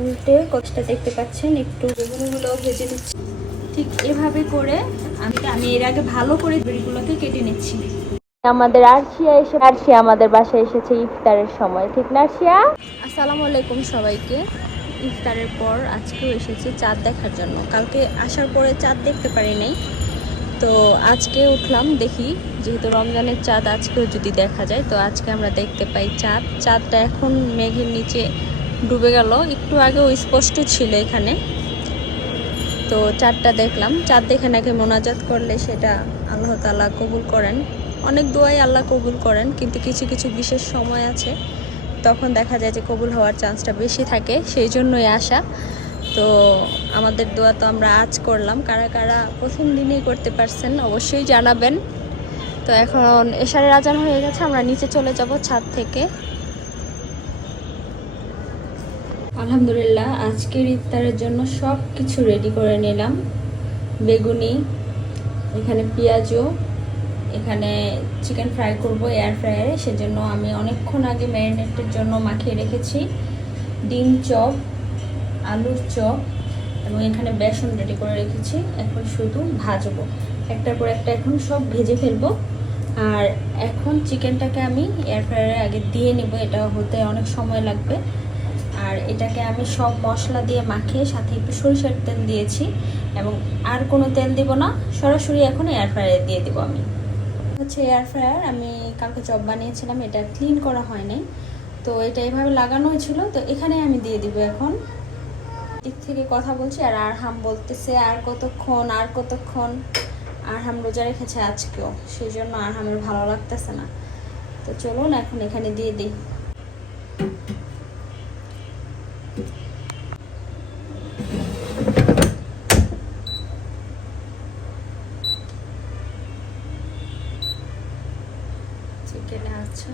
উল্টে কতটা দেখতে পাচ্ছেন, একটু বেগুনগুলো ভেজে নিচ্ছি। ঠিক এভাবে করে আমি এর আগে ভালো করে বেগুনগুলোকে কেটে নিচ্ছি। আমাদের আরশিয়া আমাদের বাসায় এসেছে ইফতারের সময়, ঠিক না আরশিয়া? আসসালামু আলাইকুম সবাইকে। ইফতারের পর আজকেও এসেছি চাঁদ দেখার জন্য। কালকে আসার পরে চাঁদ দেখতে পারি নাই, তো আজকে উঠলাম দেখি, যেহেতু রমজানের চাঁদ আজকেও যদি দেখা যায়, তো আজকে আমরা দেখতে পাই চাঁদটা এখন মেঘের নিচে ডুবে গেল। একটু আগেও স্পষ্ট ছিল এখানে, তো চাঁদটা দেখলাম। চাঁদ দেখে নাকি মোনাজাত করলে সেটা আল্লাহ তাআলা কবুল করেন। অনেক দোয়াই আল্লাহ কবুল করেন, কিন্তু কিছু কিছু বিশেষ সময় আছে তখন দেখা যায় যে কবুল হওয়ার চান্সটা বেশি থাকে, সেই জন্যই আসা। তো আমাদের দোয়া তো আমরা আজ করলাম, কারা কারা প্রথম দিনেই করতে পারছেন অবশ্যই জানাবেন। তো এখন এশারের আজান হয়ে গেছে, আমরা নিচে চলে যাব ছাদ থেকে। আলহামদুলিল্লাহ, আজকের ইফতারের জন্য সব কিছু রেডি করে নিলাম। বেগুনি, এখানে পেঁয়াজও, এখানে চিকেন ফ্রাই করব এয়ার ফ্রায়ারে, সেজন্য আমি অনেকক্ষণ আগে ম্যারিনেটের জন্য মাখিয়ে রেখেছি। ডিম চপ, আলুর চপ এবং এখানে বেসন রেডি করে রেখেছি। এখন শুধু ভাজবো, একটার পর একটা এখন সব ভেজে ফেলবো। আর এখন চিকেনটাকে আমি এয়ার ফ্রায়ারে আগে দিয়ে নেব, এটা হতে অনেক সময় লাগবে। আর এটাকে আমি সব মশলা দিয়ে মাখিয়ে সাথে একটু সরিষার তেল দিয়েছি, এবং আর কোনো তেল দিব না, সরাসরি এখন এয়ার ফ্রায়ারে দিয়ে দেবো। আমি হচ্ছে এয়ার ফ্রায়ার, আমি কালকে চপ বানিয়েছিলাম, এটা ক্লিন করা হয় নাই, তো এটা এভাবে লাগানো হয়েছিল, তো এখানে আমি দিয়ে দিব। এখন দিক থেকে কথা বলছি আর আরহাম বলতেছে আর কতক্ষণ। আরহাম রোজা রেখেছে আজকেও, সেই জন্য আরহামের ভালো লাগতেছে না। তো চলুন এখন এখানে দিয়ে দিই। চিকেনে আছে,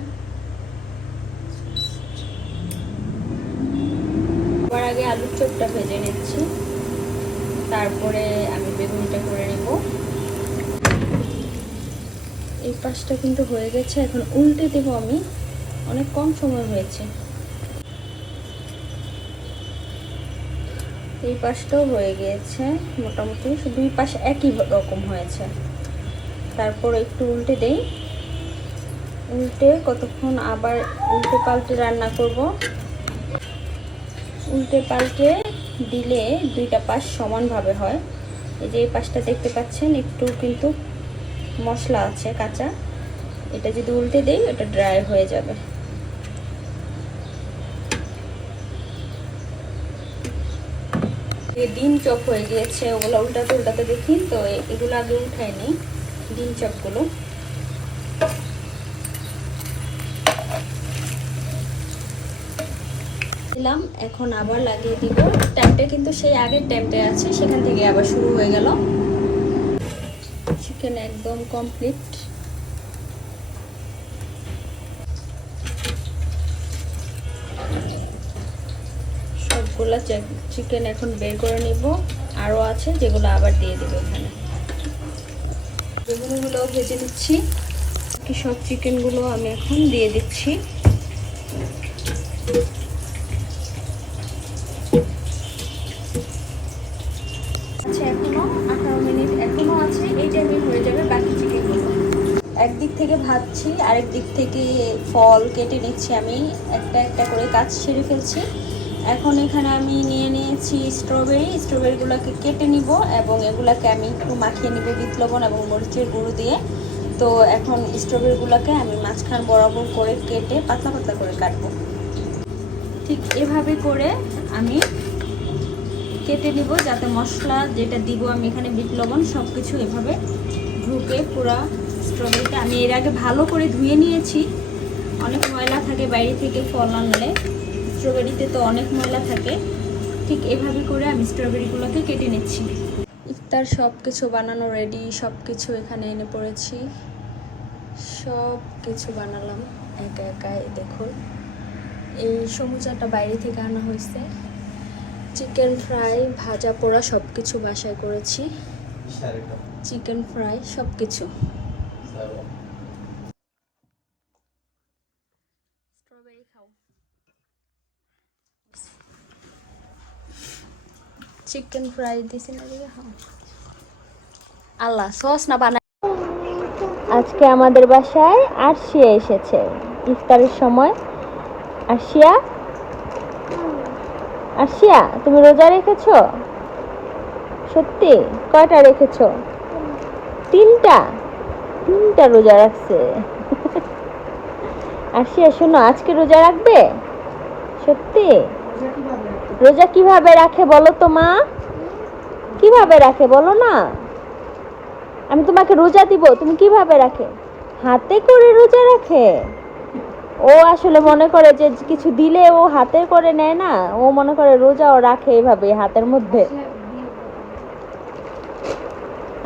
সবার আগে আলুর চপটা ভেজে নিচ্ছি, তারপরে আমি বেগুনিটা করে নেব। এই পাশটা কিন্তু হয়ে গেছে, এখন উল্টে দেব আমি, অনেক কম সময় হয়েছে। এই পাশটাও হয়ে গিয়েছে মোটামুটি, দুই পাশ একই রকম হয়েছে। তারপর একটু উল্টে দেই, উল্টে কতক্ষণ আবার উল্টে পাল্টে রান্না করব। উল্টে পাল্টে দিলে দুইটা পাশ সমানভাবে হয়। এই যে এই পাশটা দেখতে পাচ্ছেন একটু কিন্তু মশলা আছে কাঁচা, এটা যদি উল্টে দেই এটা ড্রাই হয়ে যাবে। ডিম চপ হয়ে গিয়েছে, ওগুলো উল্টাতে দেখি, তো এগুলো আগে উঠাই নিই ডিম চপগুলো। দিলাম, এখন আবার লাগিয়ে দিব। টাইমটা কিন্তু সেই আগের টাইমটায় আছে, সেখান থেকে আবার শুরু হয়ে গেল। চিকেন একদম কমপ্লিট। সবগুলা চিকেন এখন বের করে নিব, আরও আছে যেগুলো আবার দিয়ে দেবো এখানে। বেগুনগুলো ভেজে নিচ্ছি, কি সব চিকেনগুলো আমি এখন দিয়ে দিচ্ছি। আচ্ছা, এখনো 18 মিনিট এখনো আছে, এই টাইমে হয়ে যাবে বাকি চিকেনগুলো। একদিক থেকে ভাজছি, আরেক দিক থেকে ফল কেটে নিচ্ছি। আমি একটা একটা করে কাজ সেরে ফেলছি। এখন এখানে আমি নিয়ে নিয়েছি স্ট্রবেরিগুলোকে কেটে নিব, এবং এগুলাকে আমি একটু মাখিয়ে নিব বিট লবণ এবং মরিচের গুঁড়ো দিয়ে। তো এখন স্ট্রবেরিগুলোকে আমি মাঝখান বরাবর করে কেটে পাতলা পাতলা করে কাটবো। ঠিক এভাবে করে আমি কেটে নিব, যাতে মশলা যেটা দিব আমি এখানে বিট লবণ সব কিছু এভাবে ঢুকে পুরা স্ট্রবেরিটা। আমি এর আগে ভালো করে ধুয়ে নিয়েছি, অনেক ময়লা থাকে বাইরে থেকে ফল আনলে, স্ট্রবেরিতে তো অনেক ময়লা থাকে। ঠিক এভাবে করে আমি স্ট্রবেরিগুলোকে কেটে নিচ্ছি। ইফতার সব কিছু বানানো রেডি, সব কিছু এখানে এনে পড়েছি, সব কিছু বানালাম একা একাই। দেখুন, এই সমুচাটা বাইরে থেকে আনা হয়েছে, চিকেন ফ্রাই, ভাজা পোড়া সব কিছু বাসায় করেছি, চিকেন ফ্রাই সব কিছু। খাও। চিকেন ফ্রাই দিছি না দিকে খাও। আল্লাহ সস না বানাই। আজকে আমাদের বাসায় আরশিয়া এসেছে ইফতারের সময়। আরশিয়া, আরশিয়া তুমি রোজা রেখেছো? সত্যি? কয়টা রেখেছো? তিনটা রোজা রাখছে। আরশিয়া শোনো, আজকে রোজা রাখবে? সত্যি? রোজা কিভাবে রাখে বলো তো মা, কিভাবে রাখে বলো না, আমি তোমাকে রোজা দিব, তুমি কিভাবে রাখে? হাতে করে রোজা রাখে। ও আসলে মনে করে যে কিছু দিলে ও হাতে করে নেয় না, ও মনে করে রোজাও রাখে এভাবে হাতের মধ্যে।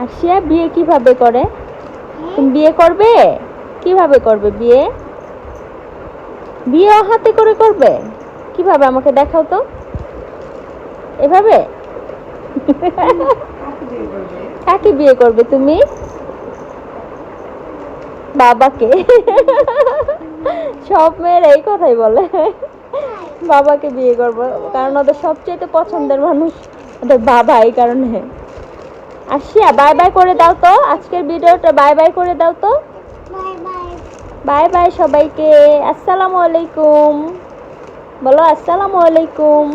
আরশিয়া বিয়ে কিভাবে করে? তুমি বিয়ে করবে? কিভাবে করবে বিয়ে? বিয়ে হাতে করে করবে? কিভাবে আমাকে দেখাও তো। এভাবে? কাকে বিয়ে করবে তুমি? বাবাকে। সব মেয়েরা এই কথাই বলে, বাবাকে বিয়ে করবো, কারণ ওদের সবচেয়ে পছন্দের মানুষ ওদের বাবা, এই কারণে। আরশিয়া বাই বাই করে দাও তো, আজকের ভিডিওটা বাই বাই করে দাও তো। বাই বাই সবাইকে, আসসালামু আলাইকুম বলো, আসসালামু আলাইকুম।